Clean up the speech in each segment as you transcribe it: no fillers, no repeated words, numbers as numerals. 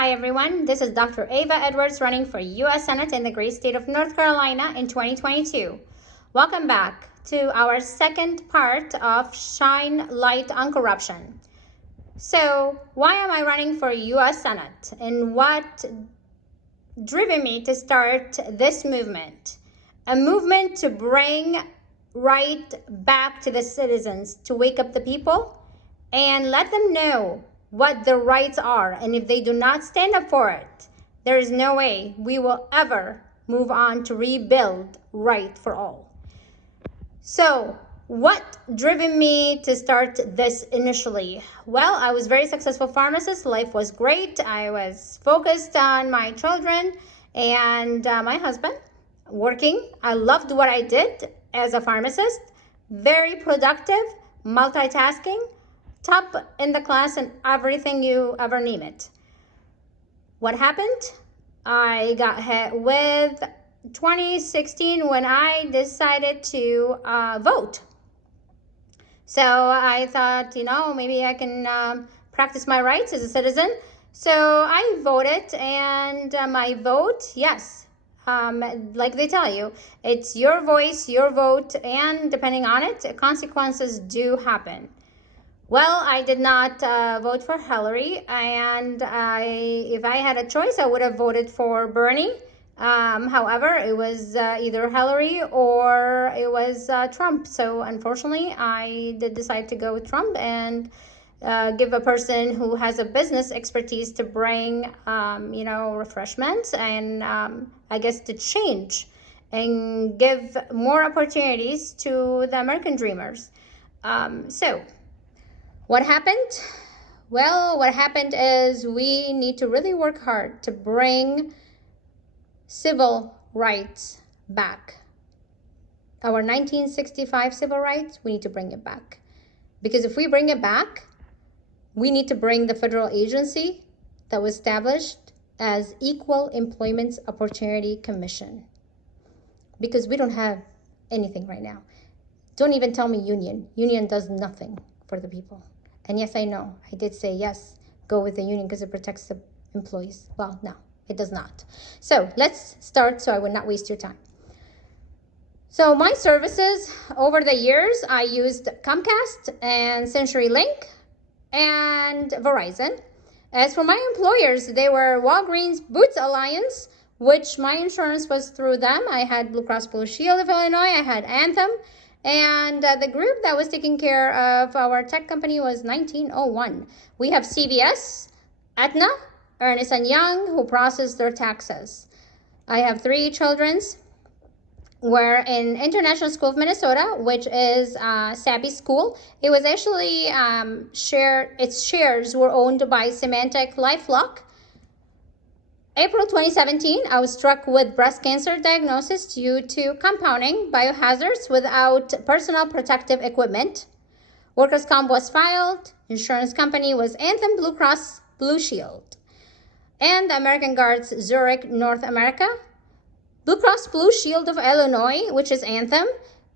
Hi everyone, this is Dr. Ava Edwards running for U.S. Senate in the great state of North Carolina in 2022. Welcome back to our second part of Shine Light on Corruption. So, why am I running for U.S. Senate and what driven me to start this movement? A movement to bring right back to the citizens, to wake up the people and let them know what their rights are. And if they do not stand up for it, there is no way we will ever move on to rebuild right for all. So what driven me to start this initially? Well, I was a very successful pharmacist. Life was great. I was focused on my children and my husband, working. I loved what I did as a pharmacist. Very productive, multitasking, top in the class and everything you ever name it. What happened? I got hit with 2016 when I decided to vote. So I thought, maybe I can practice my rights as a citizen. So I voted, and my vote, yes, like they tell you, it's your voice, your vote, and depending on it, consequences do happen. Well, I did not vote for Hillary, and if I had a choice, I would have voted for Bernie. However, it was either Hillary or it was Trump. So unfortunately, I did decide to go with Trump and give a person who has a business expertise to bring, refreshments and I guess to change and give more opportunities to the American dreamers. So what happened? Well, what happened is we need to really work hard to bring civil rights back. Our 1965 civil rights, we need to bring it back. Because if we bring it back, we need to bring the federal agency that was established as Equal Employment Opportunity Commission. Because we don't have anything right now. Don't even tell me union. Union does nothing for the people. And yes, I know, I did say yes, go with the union because it protects the employees. Well, no, it does not. So let's start so I would not waste your time. So my services over the years, I used Comcast and CenturyLink and Verizon. As for my employers, they were Walgreens Boots Alliance, which my insurance was through them. I had Blue Cross Blue Shield of Illinois, I had Anthem, and the group that was taking care of our tech company was 1901. We have CVS, Aetna, Ernst & Young, who process their taxes. I have 3 children. We're in International School of Minnesota, which is Sabby School. It was actually its shares were owned by Symantec LifeLock. April 2017, I was struck with breast cancer diagnosis due to compounding biohazards without personal protective equipment. Workers' comp was filed. Insurance company was Anthem Blue Cross Blue Shield. And the American Guards Zurich, North America. Blue Cross Blue Shield of Illinois, which is Anthem,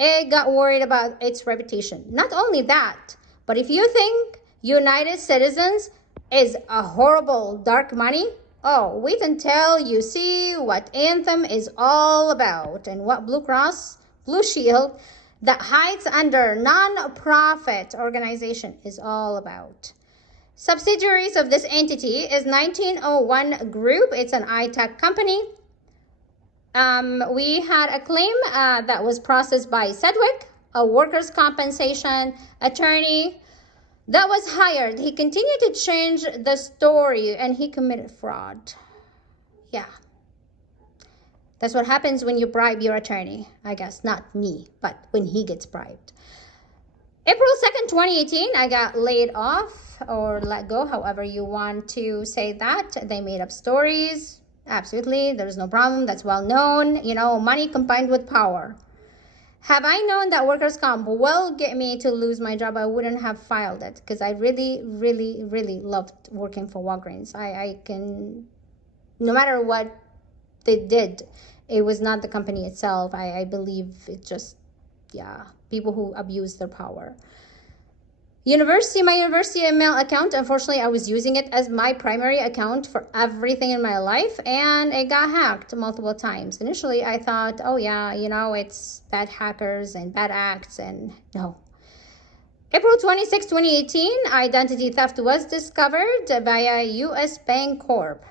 it got worried about its reputation. Not only that, but if you think United Citizens is a horrible dark money, oh, wait until you see what Anthem is all about and what Blue Cross Blue Shield that hides under non-profit organization is all about. Subsidiaries of this entity is 1901 Group. It's an iTech company. We had a claim that was processed by Sedgwick, a workers' compensation attorney that was hired. He continued to change the story and he committed fraud. Yeah. That's what happens when you bribe your attorney. I guess not me, but when he gets bribed. April 2nd, 2018, I got laid off or let go, however you want to say that. They made up stories. Absolutely, there's no problem. That's well known. Money combined with power. Have I known that workers' comp will get me to lose my job, I wouldn't have filed it because I really, really, really loved working for Walgreens. I can, no matter what they did, it was not the company itself. I believe it just, yeah, people who abuse their power. My university email account, unfortunately, I was using it as my primary account for everything in my life, and it got hacked multiple times. Initially, I thought, oh yeah, it's bad hackers and bad acts, and no. April 26, 2018, identity theft was discovered by a U.S. Bank Corp.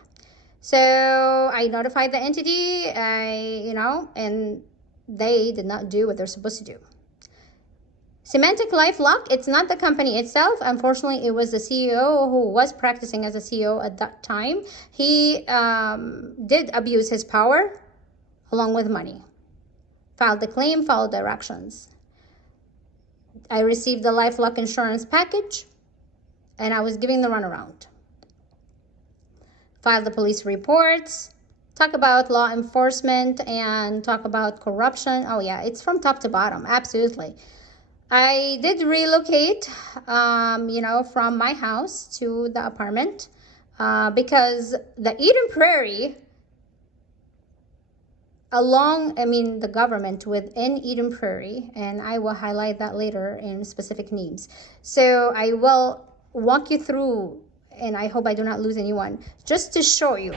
So I notified the entity, and they did not do what they're supposed to do. Symantec LifeLock, it's not the company itself. Unfortunately, it was the CEO who was practicing as a CEO at that time. He did abuse his power along with money. Filed the claim, followed directions. I received the LifeLock insurance package, and I was giving the runaround. Filed the police reports, talk about law enforcement, and talk about corruption. Oh yeah, it's from top to bottom, absolutely. I did relocate, from my house to the apartment because the Eden Prairie, the government within Eden Prairie, and I will highlight that later in specific names. So I will walk you through, and I hope I do not lose anyone, just to show you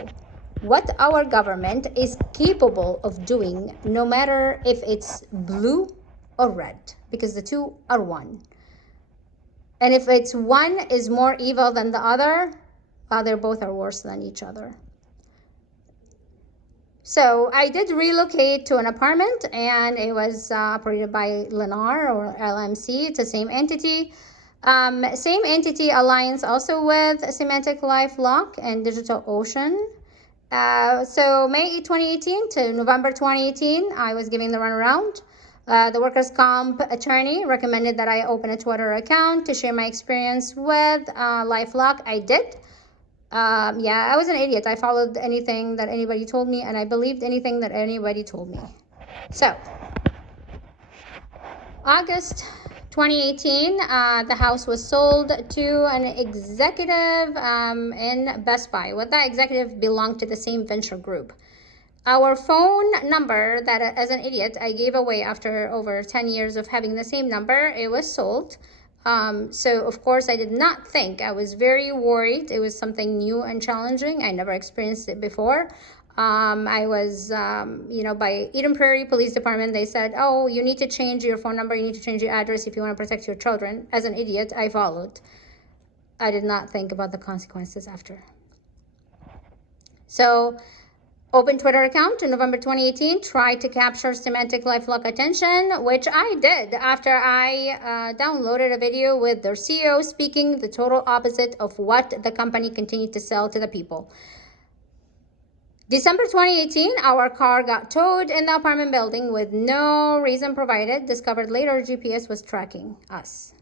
what our government is capable of doing, no matter if it's blue or red, because the two are one. And if it's one is more evil than the other, they both are worse than each other. So I did relocate to an apartment, and it was operated by Lennar or LMC. It's the same entity. Same entity alliance also with Symantec LifeLock and DigitalOcean. So May 2018 to November 2018, I was giving the runaround. The workers' comp attorney recommended that I open a Twitter account to share my experience with LifeLock. I did. I was an idiot. I followed anything that anybody told me, and I believed anything that anybody told me. So, August 2018, the house was sold to an executive in Best Buy. Well, that executive belonged to the same venture group. Our phone number that, as an idiot, I gave away after over 10 years of having the same number, it was sold. So, of course, I did not think. I was very worried. It was something new and challenging. I never experienced it before. I was, by Eden Prairie Police Department, they said, oh, you need to change your phone number. You need to change your address if you want to protect your children. As an idiot, I followed. I did not think about the consequences after. So, open Twitter account in November 2018, tried to capture Symantec LifeLock attention, which I did after I downloaded a video with their CEO speaking the total opposite of what the company continued to sell to the people. December 2018, our car got towed in the apartment building with no reason provided. Discovered later GPS was tracking us.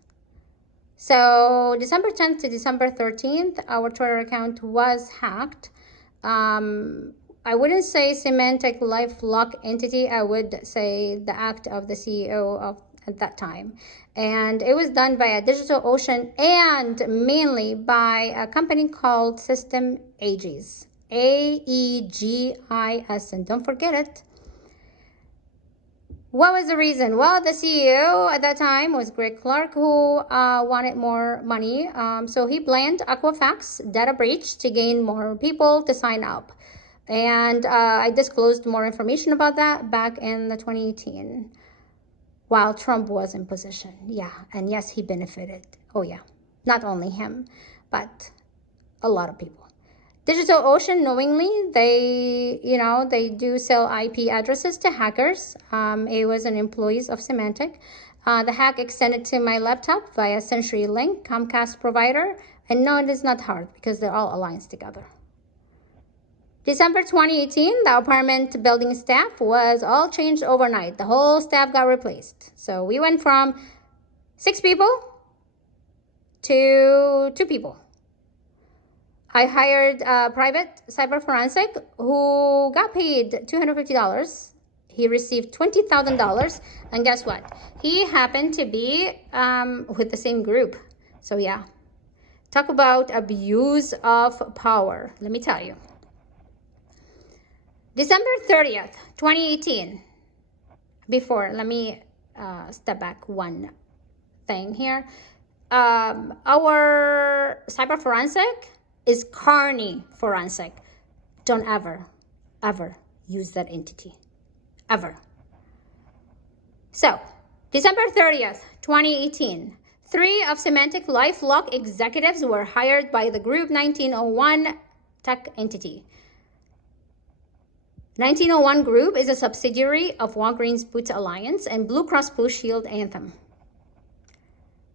So December 10th to December 13th, our Twitter account was hacked. I wouldn't say Symantec LifeLock entity. I would say the act of the CEO at that time. And it was done by a DigitalOcean and mainly by a company called System Aegis. AEGIS, and don't forget it. What was the reason? Well, the CEO at that time was Greg Clark, who wanted more money. So he blamed Equifax data breach to gain more people to sign up. And I disclosed more information about that back in the 2018 while Trump was in position. Yeah, and yes, he benefited. Oh yeah, not only him, but a lot of people. DigitalOcean, knowingly, they do sell IP addresses to hackers. It was an employees of Symantec. The hack extended to my laptop via CenturyLink, Comcast provider. And no, it is not hard because they're all aligned together. December 2018, the apartment building staff was all changed overnight. The whole staff got replaced. So we went from 6 people to 2 people. I hired a private cyber forensic who got paid $250. He received $20,000. And guess what? He happened to be with the same group. So yeah, talk about abuse of power. Let me tell you. December 30th, 2018. Let me step back one thing here. Our cyber forensic is Kearney Forensic. Don't ever use that entity. Ever. So, December 30th, 2018, 3 of Symantec LifeLock executives were hired by the Group 1901 tech entity. 1901 Group is a subsidiary of Walgreens Boots Alliance and Blue Cross Blue Shield Anthem.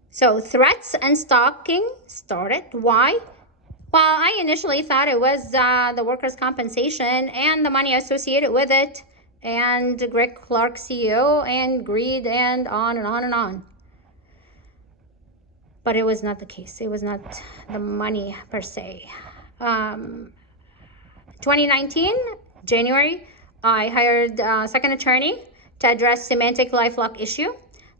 So threats and stalking started. Why? Well, I initially thought it was the workers' compensation and the money associated with it, and Greg Clark, CEO, and greed, and on and on and on. But it was not the case. It was not the money per se. 2019, January, I hired a second attorney to address Symantec LifeLock issue.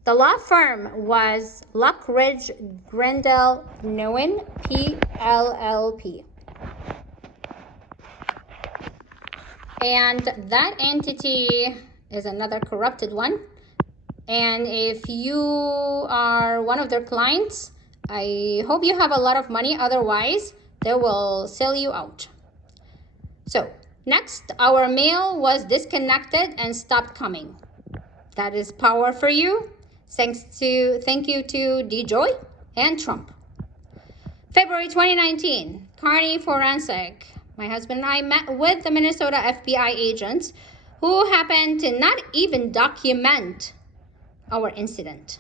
The law firm was Luckridge Grendel Nowen, PLLP. And that entity is another corrupted one. And if you are one of their clients, I hope you have a lot of money. Otherwise, they will sell you out. So next, our mail was disconnected and stopped coming. That is power for you. Thank you to DeJoy and Trump. February 2019, Kearney Forensic. My husband and I met with the Minnesota FBI agents who happened to not even document our incident.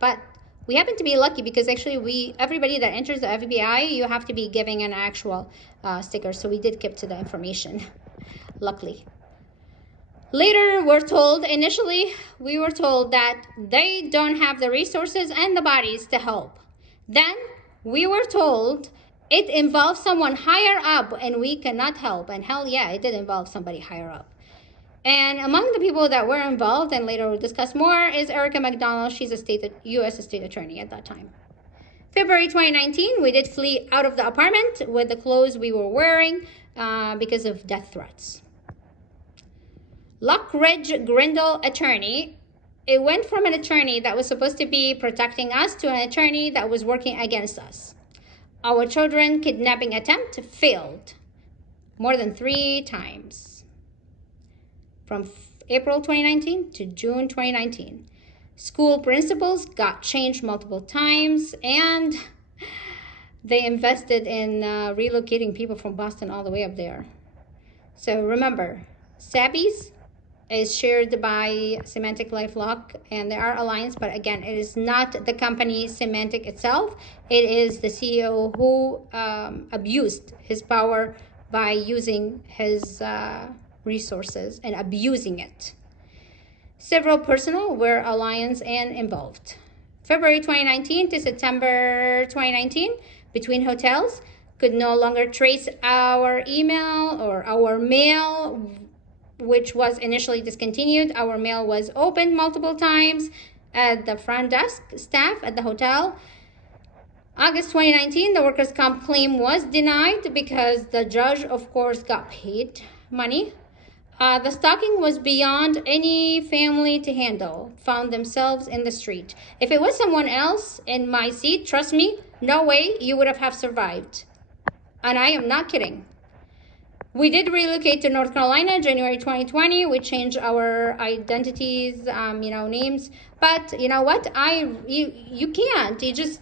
But we happen to be lucky because actually everybody that enters the FBI, you have to be giving an actual sticker. So we did keep to the information, luckily. Later, initially, we were told that they don't have the resources and the bodies to help. Then, we were told it involves someone higher up and we cannot help. And hell yeah, it did involve somebody higher up. And among the people that were involved, and later we'll discuss more, is Erica McDonald. She's a U.S. state attorney at that time. February 2019, we did flee out of the apartment with the clothes we were wearing because of death threats. Luckridge Grendel attorney. It went from an attorney that was supposed to be protecting us to an attorney that was working against us. Our children kidnapping attempt failed more than 3 times. From April 2019 to June 2019. School principals got changed multiple times, and they invested in relocating people from Boston all the way up there. So remember, Sabby's is shared by Symantec LifeLock and their alliance, but again, it is not the company Symantec itself. It is the CEO who abused his power by using his resources and abusing it. Several personnel were alliance and involved. February 2019 to September 2019, between hotels, could no longer trace our email or our mail, which was initially discontinued. Our mail was opened multiple times at the front desk staff at the hotel. August 2019, the workers' comp claim was denied because the judge, of course, got paid money. The stalking was beyond any family to handle, found themselves in the street. If it was someone else in my seat, trust me, no way you would have survived. And I am not kidding. We did relocate to North Carolina, January 2020. We changed our identities, names. But you know what? You can't. You just,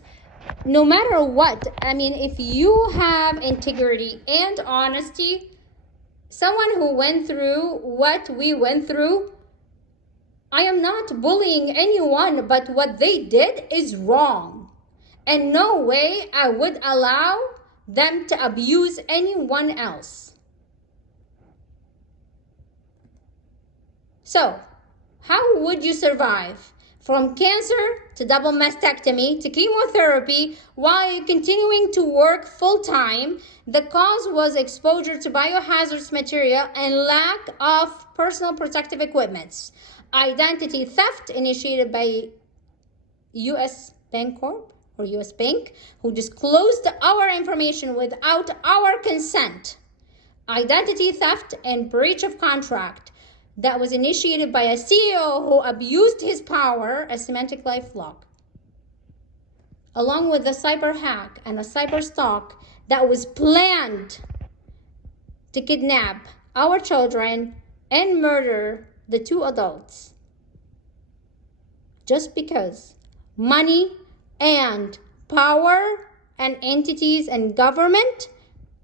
no matter what. I mean, if you have integrity and honesty, someone who went through what we went through, I am not bullying anyone, but what they did is wrong. And no way I would allow them to abuse anyone else. So, how would you survive from cancer to double mastectomy to chemotherapy while you're continuing to work full-time? The cause was exposure to biohazardous material and lack of personal protective equipment. Identity theft initiated by U.S. Bancorp or U.S. Bank, who disclosed our information without our consent. Identity theft and breach of contract that was initiated by a CEO who abused his power as Symantec LifeLock. along with a cyber hack and a cyber stalk that was planned to kidnap our children and murder the 2 adults. Just because money and power and entities and government,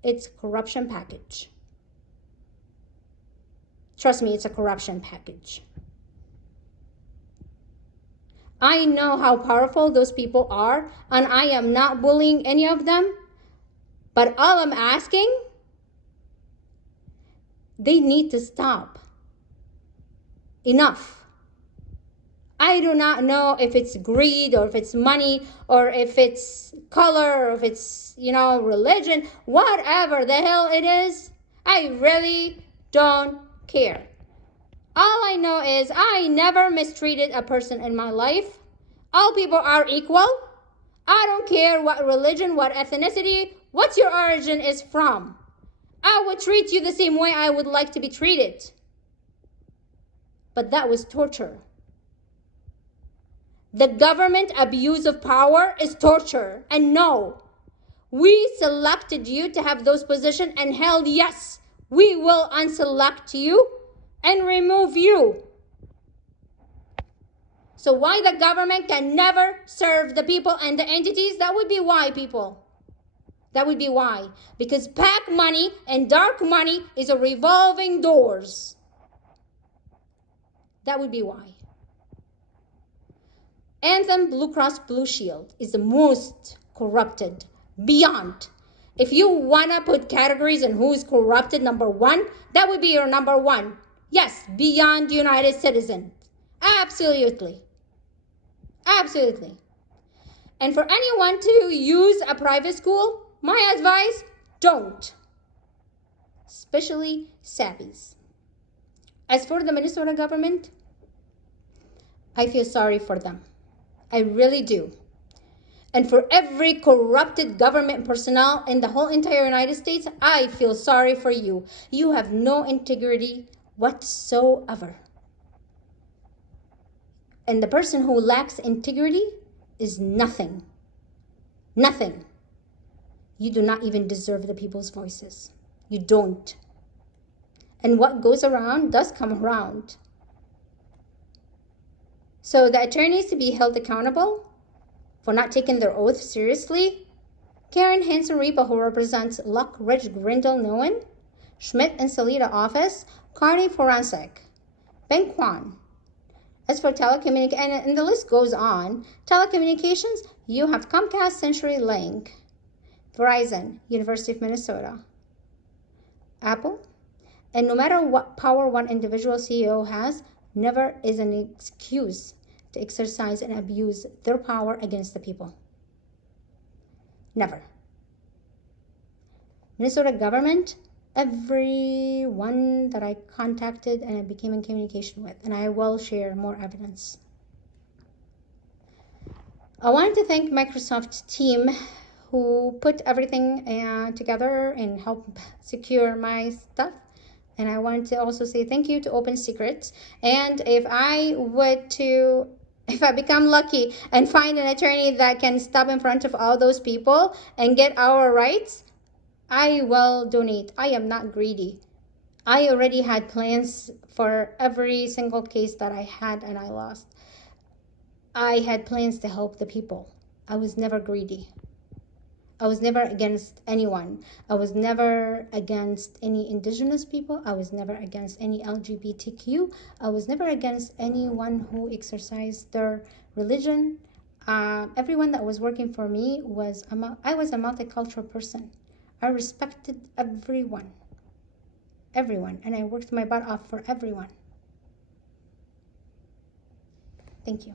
it's a corruption package. Trust me, it's a corruption package. I know how powerful those people are, and I am not bullying any of them. But all I'm asking, they need to stop. Enough. I do not know if it's greed or if it's money or if it's color or if it's, religion, whatever the hell it is. I really don't care. All I know is I never mistreated a person in my life. All people are equal. I don't care what religion, what ethnicity, what your origin is from. I would treat you the same way I would like to be treated. But that was torture. The government abuse of power is torture. And no, we selected you to have those positions, and hell yes, we will unselect you and remove you. So why the government can never serve the people and the entities? That would be why, people. That would be why. Because PAC money and dark money is a revolving doors. That would be why. Anthem Blue Cross Blue Shield is the most corrupted beyond. If you want to put categories on who is corrupted, number 1, that would be your number 1. Yes, beyond United citizens. Absolutely. Absolutely. And for anyone to use a private school, my advice, don't. Especially SAPIs. As for the Minnesota government, I feel sorry for them. I really do. And for every corrupted government personnel in the whole entire United States, I feel sorry for you. You have no integrity whatsoever. And the person who lacks integrity is nothing. Nothing. You do not even deserve the people's voices. You don't. And what goes around does come around. So the attorneys to be held accountable for not taking their oath seriously: Karen Hansen-Ripa, who represents Luck Ridge, Grindle, Noen, Schmidt and Salida office, Carney Forensic, Ben Kwan. As for telecommunications, and the list goes on, telecommunications, you have Comcast, CenturyLink, Verizon, University of Minnesota, Apple. And no matter what power one individual CEO has, never is an excuse to exercise and abuse their power against the people. Never. Minnesota government, everyone that I contacted and I became in communication with, and I will share more evidence. I wanted to thank Microsoft team who put everything together and helped secure my stuff. And I wanted to also say thank you to Open Secrets. And if I become lucky and find an attorney that can stop in front of all those people and get our rights, I will donate. I am not greedy. I already had plans for every single case that I had and I lost. I had plans to help the people. I was never greedy. I was never against anyone. I was never against any indigenous people. I was never against any LGBTQ. I was never against anyone who exercised their religion. Everyone that was working for me I was a multicultural person. I respected everyone, and I worked my butt off for everyone. Thank you.